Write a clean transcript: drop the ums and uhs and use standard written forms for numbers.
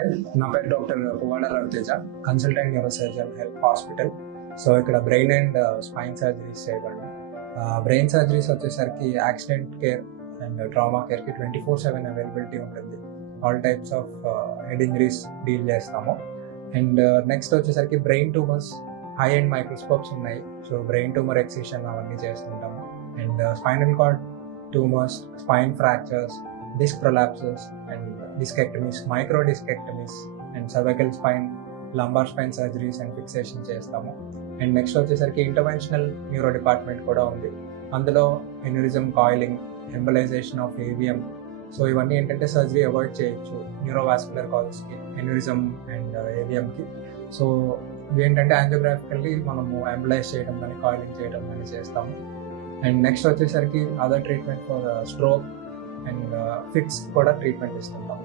Hi, నా పేరు doctor Puvvada Ravi Teja, consultant neurosurgeon help hospital. So ఇక్కడ brain and spine surgeries చేయబడి brain surgeries వచ్చేసరికి accident care and trauma కేర్కి 24/7 availability ఉంటుంది. All types of head injuries deal చేస్తాము. And next వచ్చేసరికి brain tumours, high and microscopes ఉన్నాయి. So brain tumour excision అవన్నీ చేస్తుంటాము. And spinal cord tumours, spine fractures, disc prolapses and discectomies, micro discectomies and cervical spine, lumbar spine surgeries and fixation చేస్తాము. And next వచ్చేసరికి interventional neuro department కూడా ఉంది. అందులో aneurysm, coiling, embolisation of AVM. So ఇవన్నీ ఏంటంటే surgery avoid చేయొచ్చు neurovascular కాజెస్కి, aneurysm and ఏవిఎంకి. So ఇవి ఏంటంటే యాంజియోగ్రాఫికల్లీ మనము ఎంబలైజ్ చేయడం కానీ కాయిలింగ్ చేయడం కానీ చేస్తాము. అండ్ నెక్స్ట్ వచ్చేసరికి other treatment for stroke and fits కూడా ట్రీట్మెంట్ ఇస్తుంటాము.